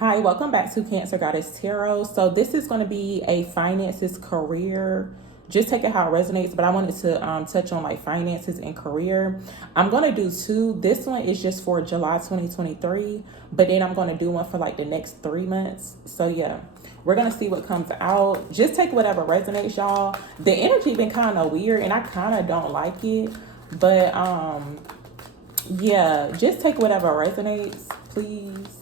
Hi, welcome back to Cancer Goddess Tarot. So this is going to be a finances, career. Just take it how it resonates, but I wanted to touch on like finances and career. I'm going to do two. This one is just for July 2023, but then I'm going to do one for like the next 3 months. So yeah, we're going to see what comes out. Just take whatever resonates, y'all. The energy been kind of weird and I kind of don't like it, but yeah, just take whatever resonates, please.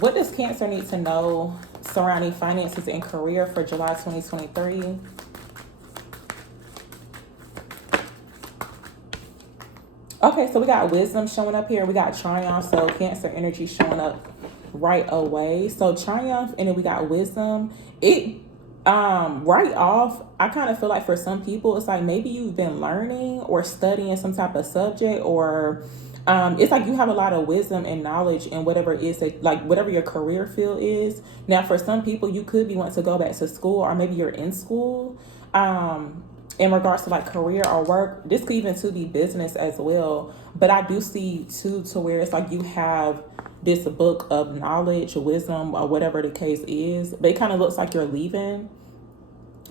What does Cancer need to know surrounding finances and career for July 2023? Okay, so we got wisdom showing up here. We got triumph, so Cancer energy showing up right away. So triumph, and then we got wisdom. It right off, I kind of feel like for some people, it's like maybe you've been learning or studying some type of subject, or it's like you have a lot of wisdom and knowledge in whatever it is that, like whatever your career field is. Now, for some people, you could be wanting to go back to school, or maybe you're in school. In regards to like career or work, this could even to be business as well. But I do see too to where it's like you have this book of knowledge, wisdom, or whatever the case is. But it kind of looks like you're leaving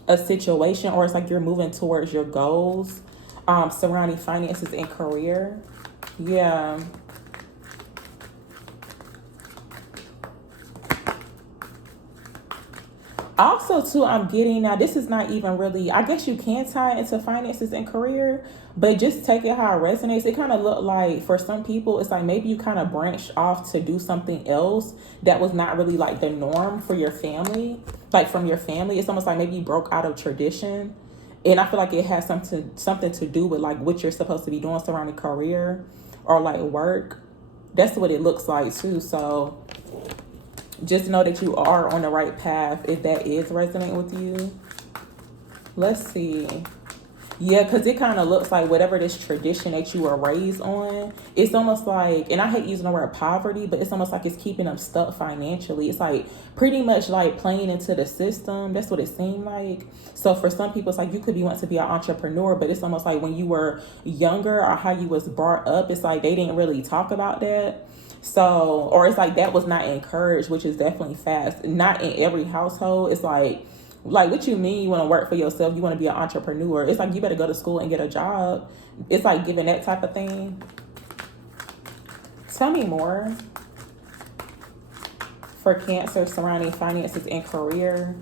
a situation, or it's like you're moving towards your goals surrounding finances and career. Yeah. Also, too, I'm getting now, this is not even really, I guess you can tie it into finances and career, but just take it how it resonates. It kind of looked like for some people, it's like maybe you kind of branched off to do something else that was not really like the norm for your family, like from your family. It's almost like maybe you broke out of tradition. And I feel like it has something to do with like what you're supposed to be doing surrounding career or like work. That's what it looks like too. So just know that you are on the right path if that is resonating with you. Let's see. Yeah, because it kind of looks like whatever this tradition that you were raised on, it's almost like, and I hate using the word poverty, but it's almost like it's keeping them stuck financially. It's like pretty much like playing into the system. That's what it seemed like. So for some people, it's like you could be wanting to be an entrepreneur, but it's almost like when you were younger or how you was brought up, it's like they didn't really talk about that. So, or it's like that was not encouraged, which is definitely fast. Not in every household. It's like what you mean you want to work for yourself, you want to be an entrepreneur. It's like you better go to school and get a job. It's like giving that type of thing. Tell me more for Cancer surrounding finances and career.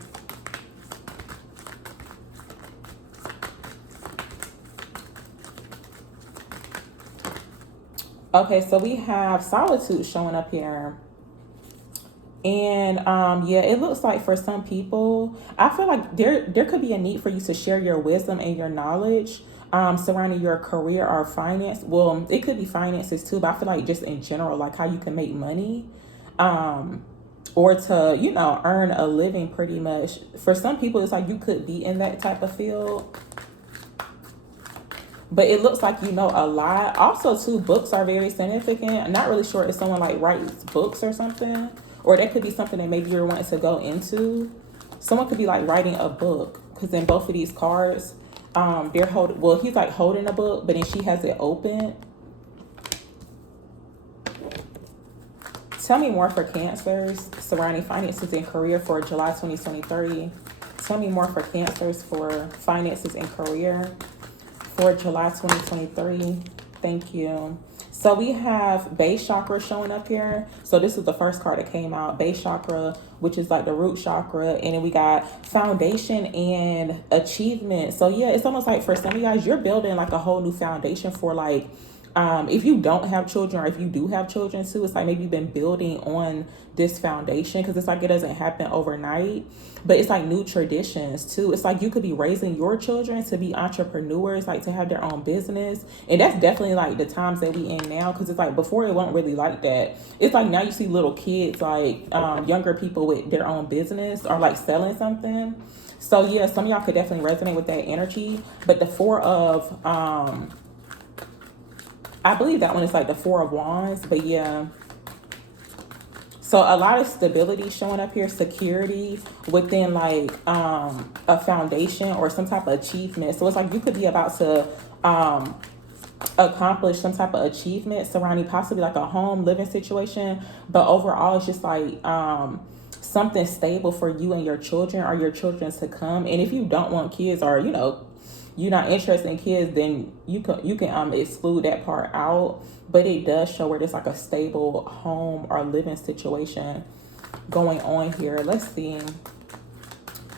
Okay, so we have Solitude showing up here. And yeah, it looks like for some people, I feel like there could be a need for you to share your wisdom and your knowledge surrounding your career or finance. Well, it could be finances too, but I feel like just in general, like how you can make money, or to, earn a living pretty much. For some people, it's like you could be in that type of field. But it looks like you know a lot. Also, too, books are very significant. I'm not really sure if someone like writes books or something, or that could be something that maybe you're wanting to go into. Someone could be like writing a book, because in both of these cards, they're holding. Well, he's like holding a book, but then she has it open. Tell me more for Cancers surrounding finances and career for July 2023. Tell me more for Cancers for finances and career for July 2023. Thank you. So we have base chakra showing up here. So this is the first card that came out, base chakra, which is like the root chakra. And then we got foundation and achievement. So yeah, it's almost like for some of you guys, you're building like a whole new foundation for like, if you don't have children, or if you do have children too, it's like maybe you've been building on this foundation, because it's like it doesn't happen overnight, but it's like new traditions too. It's like you could be raising your children to be entrepreneurs, like to have their own business. And that's definitely like the times that we in now, because it's like before it wasn't really like that. It's like now you see little kids, like younger people with their own business or like selling something. So yeah, some of y'all could definitely resonate with that energy. But the four of I believe that one is like the Four of Wands, but yeah. So a lot of stability showing up here, security within like a foundation or some type of achievement. So it's like you could be about to accomplish some type of achievement surrounding possibly like a home living situation, but overall it's just like something stable for you and your children or your children to come. And if you don't want kids, or you're not interested in kids, then you can exclude that part out. But it does show where there's like a stable home or living situation going on here. Let's see.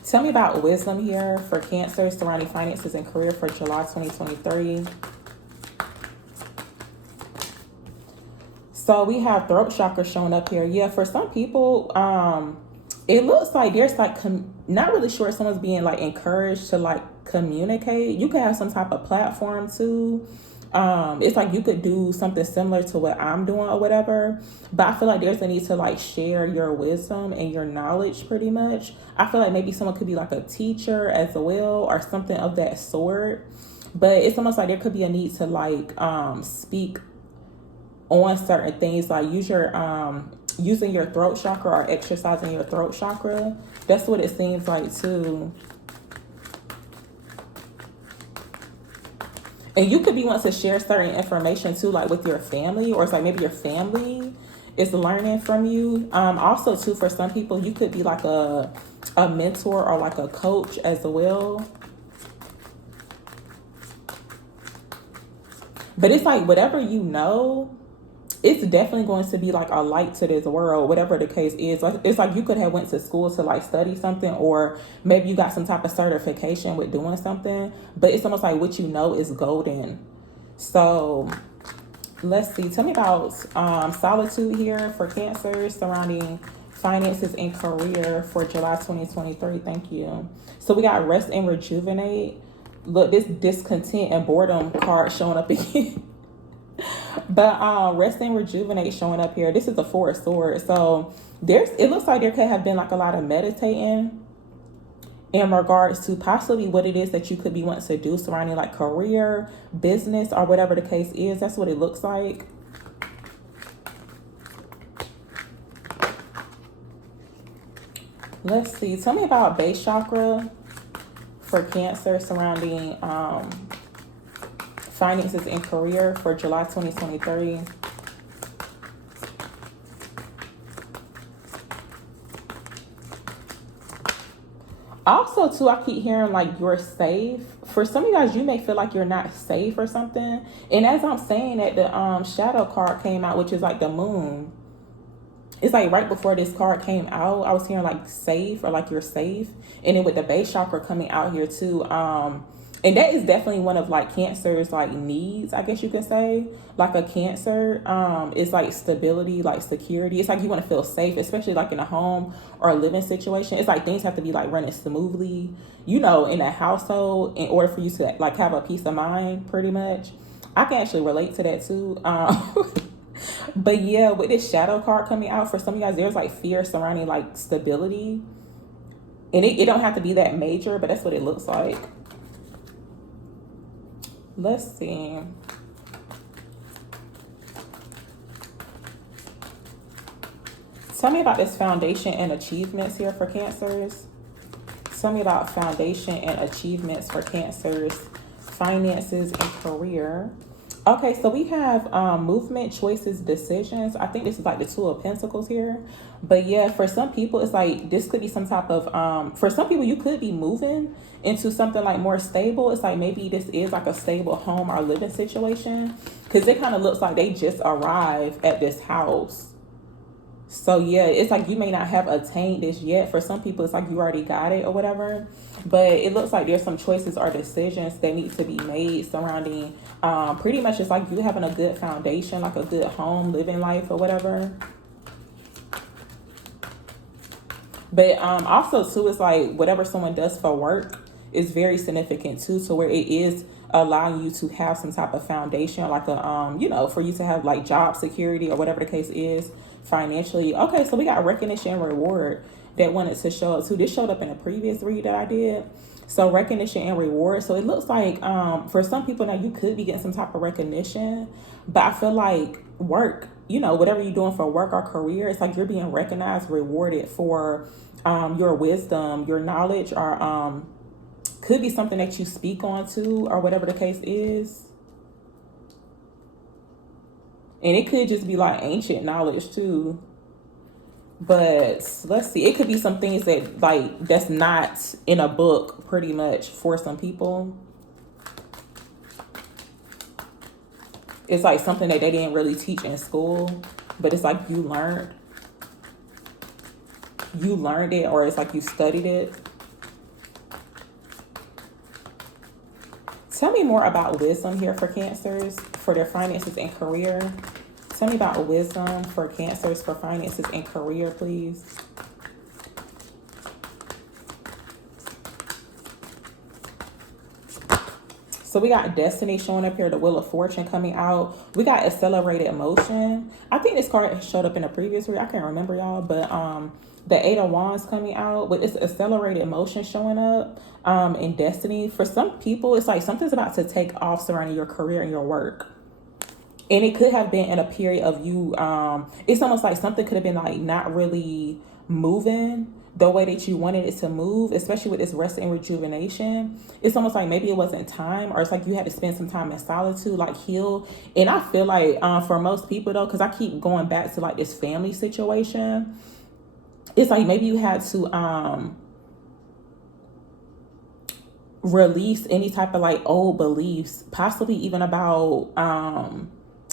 Tell me about wisdom here for Cancer surrounding finances and career for July 2023. So we have throat chakra showing up here. Yeah, for some people, it looks like there's like not really sure if someone's being like encouraged to like communicate. You could have some type of platform too. It's like you could do something similar to what I'm doing or whatever, but I feel like there's a need to like share your wisdom and your knowledge pretty much. I feel like maybe someone could be like a teacher as well or something of that sort, but it's almost like there could be a need to like speak on certain things, like using your throat chakra or exercising your throat chakra. That's what it seems like too. And you could be wanting to share certain information too, like with your family, or it's like maybe your family is learning from you. Also too, for some people, you could be like a mentor or like a coach as well. But it's like whatever you know, it's definitely going to be like a light to this world, whatever the case is. Like, it's like you could have went to school to like study something, or maybe you got some type of certification with doing something, but it's almost like what you know is golden. So let's see. Tell me about solitude here for Cancer surrounding finances and career for July 2023. Thank you. So we got rest and rejuvenate. Look, this discontent and boredom card showing up again. But rest and rejuvenate showing up here. This is the Four of Swords. So it looks like there could have been like a lot of meditating in regards to possibly what it is that you could be wanting to do surrounding like career, business, or whatever the case is. That's what it looks like. Let's see. Tell me about base chakra for Cancer surrounding finances and career for July 2023. Also, too, I keep hearing like you're safe. For some of you guys, you may feel like you're not safe or something. And as I'm saying that, the shadow card came out, which is like the moon. It's like right before this card came out, I was hearing like safe or like you're safe. And then with the base chakra coming out here too, and that is definitely one of like Cancer's like needs, I guess you can say. Like a Cancer is like stability, like security. It's like you want to feel safe, especially like in a home or a living situation. It's like things have to be like running smoothly, in a household in order for you to like have a peace of mind pretty much. I can actually relate to that too. But yeah, with this shadow card coming out, for some of you guys, there's like fear surrounding like stability. And it don't have to be that major, but that's what it looks like. Let's see. Tell me about this foundation and achievements here for Cancers. Tell me about foundation and achievements for Cancers, finances and career. Okay, so we have movement, choices, decisions. I think this is like the Two of Pentacles here. But yeah, for some people, it's like this could be some type of, for some people, you could be moving into something like more stable. It's like maybe this is like a stable home or living situation, because it kind of looks like they just arrived at this house. So yeah, it's like you may not have attained this yet. For some people, it's like you already got it or whatever. But it looks like there's some choices or decisions that need to be made surrounding pretty much it's like you having a good foundation, like a good home, living life or whatever. But also too, it's like whatever someone does for work is very significant too, to where it is allowing you to have some type of foundation, like a for you to have like job security or whatever the case is financially. Okay, so we got recognition and reward that wanted to show up too. This showed up in a previous read that I did. So recognition and reward. So it looks like for some people now, you could be getting some type of recognition, but I feel like work, whatever you're doing for work or career, it's like you're being recognized, rewarded for your wisdom, your knowledge, or could be something that you speak on too, or whatever the case is. And it could just be like ancient knowledge too. But let's see, it could be some things that like that's not in a book pretty much for some people. It's like something that they didn't really teach in school, but it's like you learned it, or it's like you studied it. Tell me more about wisdom here for Cancers for their finances and career. Tell me about wisdom for Cancers for finances and career, please. So we got destiny showing up here, the wheel of fortune coming out. We got accelerated emotion. I think this card showed up in a previous read. I can't remember, y'all, but the eight of wands coming out with its accelerated emotion showing up in destiny. For some people, it's like something's about to take off surrounding your career and your work. And it could have been in a period of you, it's almost like something could have been like not really moving the way that you wanted it to move, especially with this rest and rejuvenation. It's almost like maybe it wasn't time, or it's like you had to spend some time in solitude, like heal. And I feel like for most people though, because I keep going back to like this family situation, it's like maybe you had to release any type of like old beliefs, possibly even about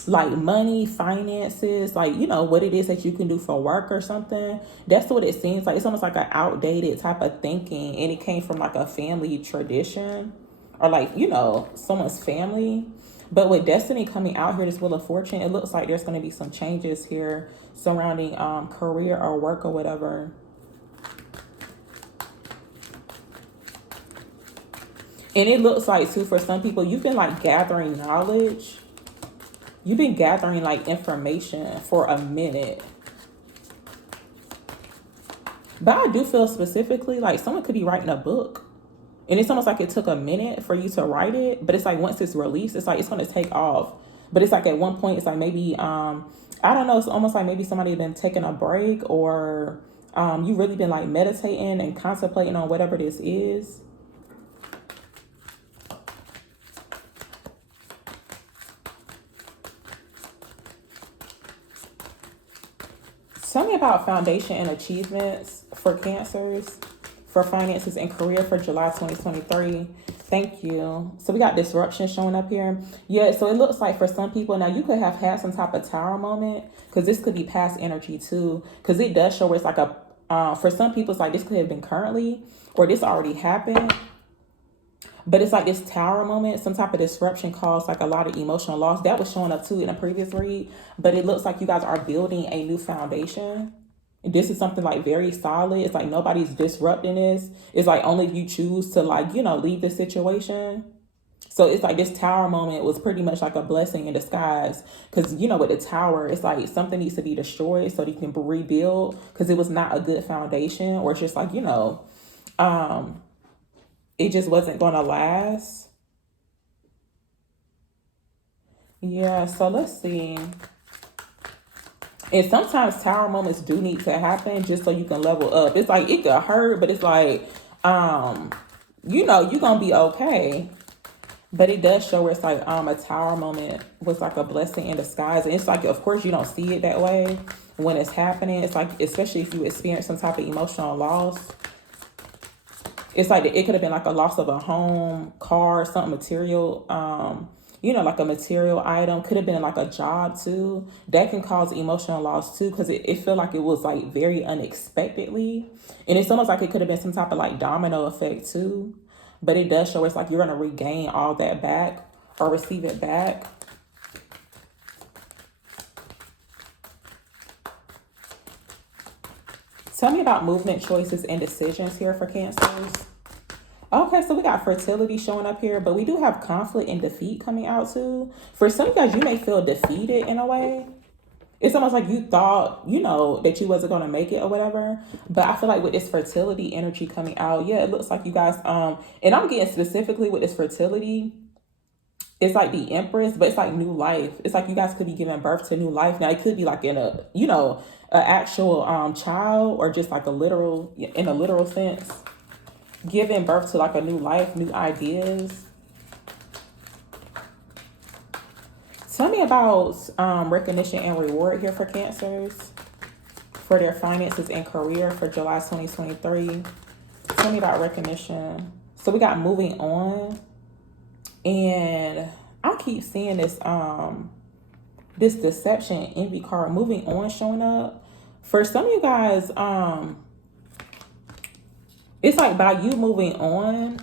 like money, finances, like, you know, what it is that you can do for work or something. That's what it seems like. It's almost like an outdated type of thinking, and it came from like a family tradition or like, you know, someone's family. But with destiny coming out here, this wheel of fortune, it looks like there's going to be some changes here surrounding career or work or whatever. And it looks like too, for some people, you've been like gathering knowledge. You've been gathering like information for a minute. But I do feel specifically like someone could be writing a book. And it's almost like it took a minute for you to write it. But it's like once it's released, it's like it's going to take off. But it's like at one point, it's like maybe, I don't know, it's almost like maybe somebody been taking a break, or you really been like meditating and contemplating on whatever this is. Tell me about foundation and achievements for Cancers, for finances and career for July 2023. Thank you. So we got disruption showing up here. Yeah, so it looks like for some people, now you could have had some type of tower moment, because this could be past energy too, because it does show where it's like for some people, it's like this could have been currently, or this already happened. But it's like this tower moment, some type of disruption caused like a lot of emotional loss. That was showing up too in a previous read. But it looks like you guys are building a new foundation. This is something like very solid. It's like nobody's disrupting this. It's like only if you choose to like, you know, leave the situation. So it's like this tower moment was pretty much like a blessing in disguise. Because, you know, with the tower, it's like something needs to be destroyed so that you can rebuild, because it was not a good foundation, or it's just like, you know, it just wasn't going to last. Yeah, so let's see. And sometimes tower moments do need to happen just so you can level up. It's like it could hurt, but it's like, you know, you're going to be okay. But it does show where it's like a tower moment was like a blessing in disguise. And it's like, of course, you don't see it that way when it's happening. It's like, especially if you experience some type of emotional loss. It's like it could have been like a loss of a home, car, something material, you know, like a material item. Could have been like a job too. That can cause emotional loss too, because it felt like it was like very unexpectedly. And it's almost like it could have been some type of like domino effect too. But it does show it's like you're going to regain all that back or receive it back. Tell me about movement, choices, and decisions here for Cancers. Okay, so we got fertility showing up here, but we do have conflict and defeat coming out too. For some guys, you may feel defeated in a way. It's almost like you thought, you know, that you wasn't going to make it or whatever. But I feel like with this fertility energy coming out, yeah, it looks like you guys, and I'm getting specifically with this fertility, it's like the Empress, but it's like new life. It's like you guys could be giving birth to new life. Now it could be like in a, you know, an actual child, or just like in a literal sense, giving birth to like a new life, new ideas. Tell me about recognition and reward here for Cancers, for their finances and career for July 2023. Tell me about recognition. So we got moving on. And I keep seeing this deception envy card, moving on, showing up. For some of you guys, it's like by you moving on,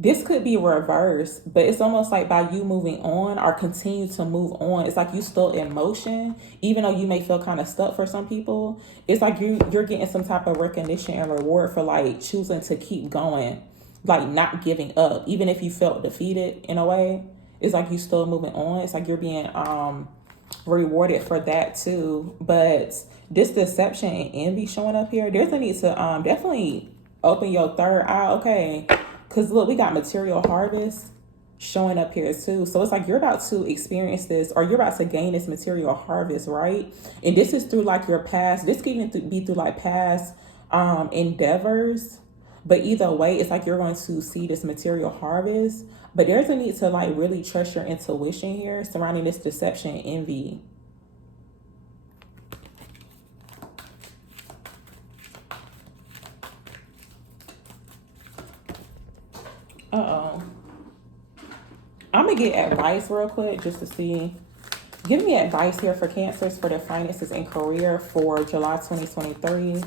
this could be reversed, but it's almost like by you moving on or continue to move on, it's like you still in motion, even though you may feel kind of stuck for some people. It's like you're getting some type of recognition and reward for like choosing to keep going, like not giving up, even if you felt defeated in a way. It's like you still moving on. It's like you're being rewarded for that too. But this deception and envy showing up here, there's a need to definitely open your third eye, okay? Because look, we got material harvest showing up here too. So it's like you're about to experience this, or you're about to gain this material harvest, right? And this is through like your past. This could even be through like past endeavors. But either way, it's like you're going to see this material harvest. But there's a need to like really trust your intuition here surrounding this deception and envy. Uh-oh. I'm going to get advice real quick just to see. Give me advice here for Cancers for their finances and career for July 2023.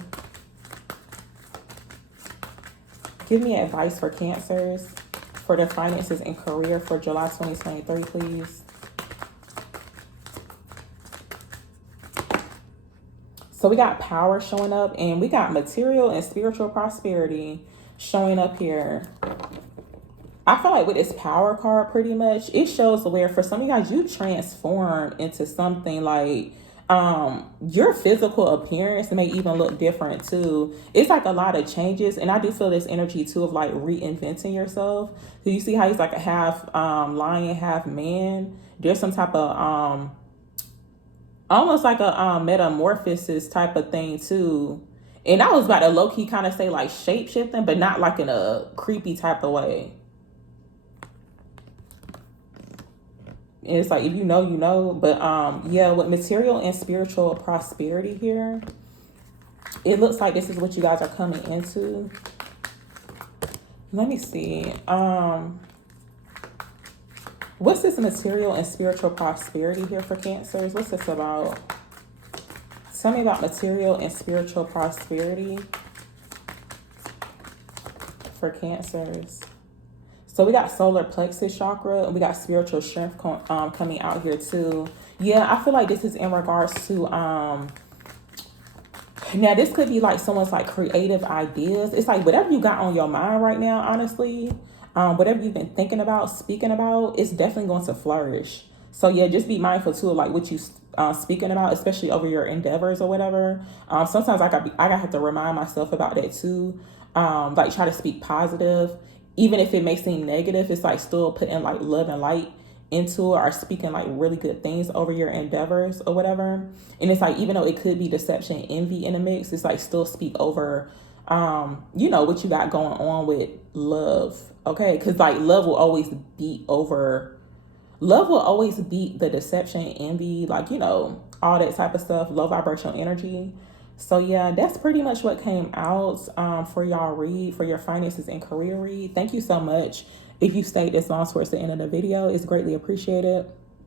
Give me advice for Cancers for their finances and career for July 2023, please. So we got power showing up, and we got material and spiritual prosperity showing up here. I feel like with this power card, pretty much, it shows where for some of you guys, you transform into something like your physical appearance may even look different too. It's like a lot of changes. And I do feel this energy too of like reinventing yourself. So you see how he's like a half lion, half man. There's some type of almost like a metamorphosis type of thing too. And I was about to low-key kind of say like shape-shifting, but not like in a creepy type of way. And it's like, if you know, you know. But yeah, with material and spiritual prosperity here, it looks like this is what you guys are coming into. Let me see. What's this material and spiritual prosperity here for Cancers? What's this about? Tell me about material and spiritual prosperity for Cancers. So we got solar plexus chakra, and we got spiritual strength coming out here too. Yeah, I feel like this is in regards to now this could be like someone's like creative ideas. It's like whatever you got on your mind right now, honestly, whatever you've been thinking about, speaking about, it's definitely going to flourish. So yeah, just be mindful too of like what you speaking about, especially over your endeavors or whatever. Sometimes I gotta have to remind myself about that too. Like try to speak positive. Even if it may seem negative, it's like still putting like love and light into it, or speaking like really good things over your endeavors or whatever. And it's like, even though it could be deception, envy in the mix, it's like still speak over, you know, what you got going on with love. Okay. Cause like love will always beat the deception, envy, like, you know, all that type of stuff, low vibrational energy. So yeah, that's pretty much what came out for y'all read, for your finances and career read. Thank you so much. If you stayed this long towards the end of the video, it's greatly appreciated.